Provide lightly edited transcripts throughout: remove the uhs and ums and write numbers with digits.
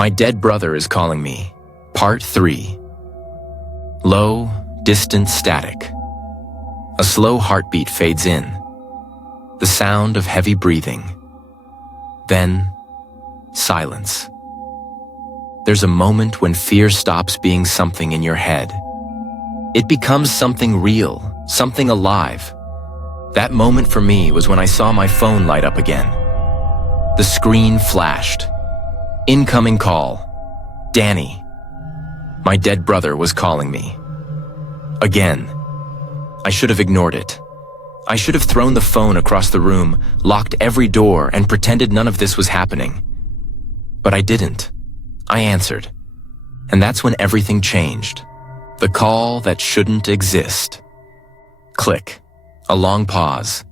My dead brother is calling me. Part 3. Low, distant static. A slow heartbeat fades in. The sound of heavy breathing. Then, silence. There's a moment when fear stops being something in your head. It becomes something real, something alive. That moment for me was when I saw my phone light up again. The screen flashed. Incoming call. Danny. My dead brother was calling me. Again. I should have ignored it. I should have thrown the phone across the room, locked every door, and pretended none of this was happening. But I didn't. I answered. And that's when everything changed. The call that shouldn't exist. Click. A long pause.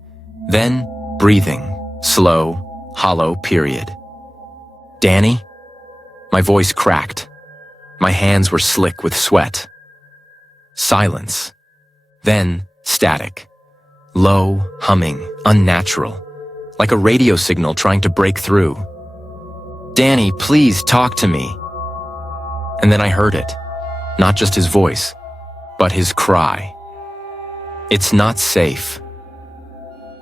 Then, breathing. Slow, hollow period. Danny? My voice cracked. My hands were slick with sweat. Silence. Then, static. Low, humming, unnatural. Like a radio signal trying to break through. Danny, please talk to me. And then I heard it. Not just his voice, but his cry. It's not safe.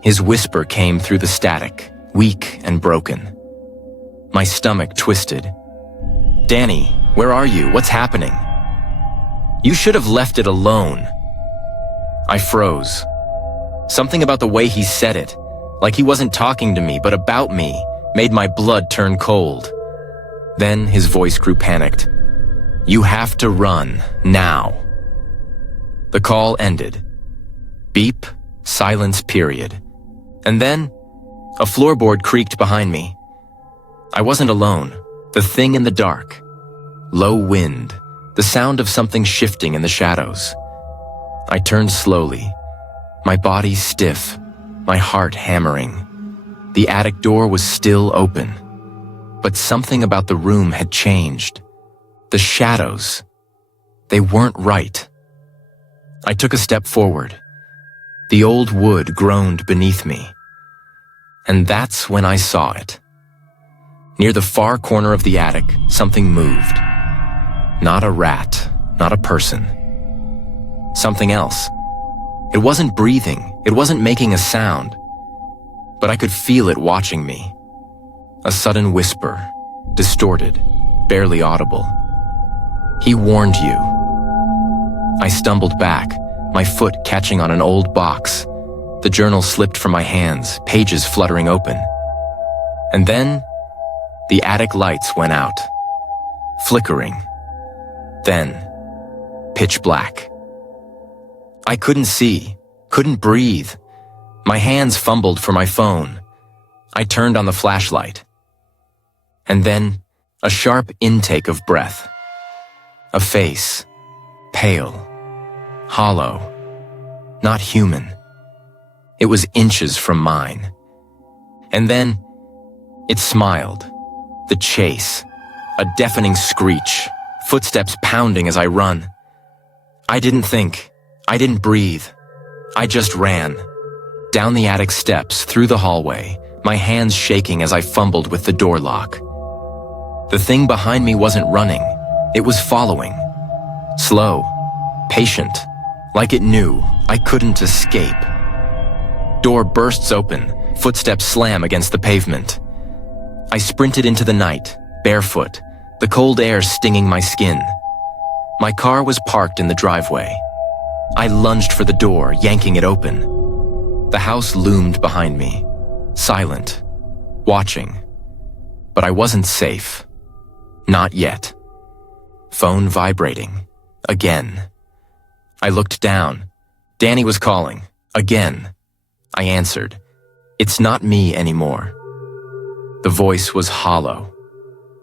His whisper came through the static, weak and broken. My stomach twisted. Danny, where are you? What's happening? You should have left it alone. I froze. Something about the way he said it, like he wasn't talking to me but about me, made my blood turn cold. Then his voice grew panicked. You have to run, now. The call ended. Beep, silence period. And then, a floorboard creaked behind me. I wasn't alone. The thing in the dark. Low wind, the sound of something shifting in the shadows. I turned slowly, my body stiff, my heart hammering. The attic door was still open, but something about the room had changed. The shadows, they weren't right. I took a step forward. The old wood groaned beneath me. And that's when I saw it. Near the far corner of the attic, something moved. Not a rat, not a person. Something else. It wasn't breathing, it wasn't making a sound. But I could feel it watching me. A sudden whisper, distorted, barely audible. He warned you. I stumbled back, my foot catching on an old box. The journal slipped from my hands, pages fluttering open. And then, the attic lights went out. Flickering. Then, pitch black. I couldn't see, couldn't breathe. My hands fumbled for my phone. I turned on the flashlight. And then, a sharp intake of breath. A face, pale, hollow, not human. It was inches from mine. And then, it smiled. The chase, a deafening screech, footsteps pounding as I run. I didn't think, I didn't breathe. I just ran. Down the attic steps, through the hallway, my hands shaking as I fumbled with the door lock. The thing behind me wasn't running, it was following. Slow, patient, like it knew I couldn't escape. Door bursts open, footsteps slam against the pavement. I sprinted into the night, barefoot, the cold air stinging my skin. My car was parked in the driveway. I lunged for the door, yanking it open. The house loomed behind me, silent, watching. But I wasn't safe. Not yet. Phone vibrating. Again. I looked down. Danny was calling. Again. I answered. It's not me anymore. The voice was hollow.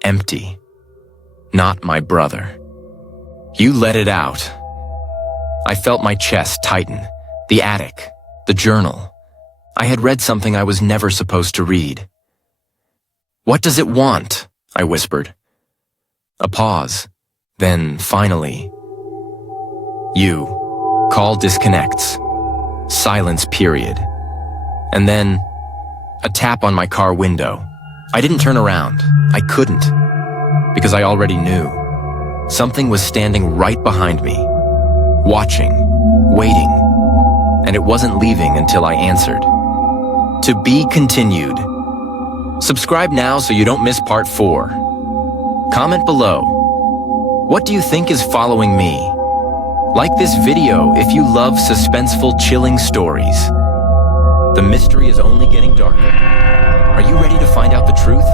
Empty. Not my brother. You let it out. I felt my chest tighten. The attic. The journal. I had read something I was never supposed to read. What does it want? I whispered. A pause. Then, finally, you. Call disconnects. Silence period. And then, a tap on my car window. I didn't turn around. I couldn't. because I already knew. Something was standing right behind me, watching, waiting, and it wasn't leaving until I answered. To be continued. Subscribe now so you don't miss part 4. Comment below. What do you think is following me? Like this video if you love suspenseful, chilling stories. The mystery is only getting darker. Are you ready to find out the truth?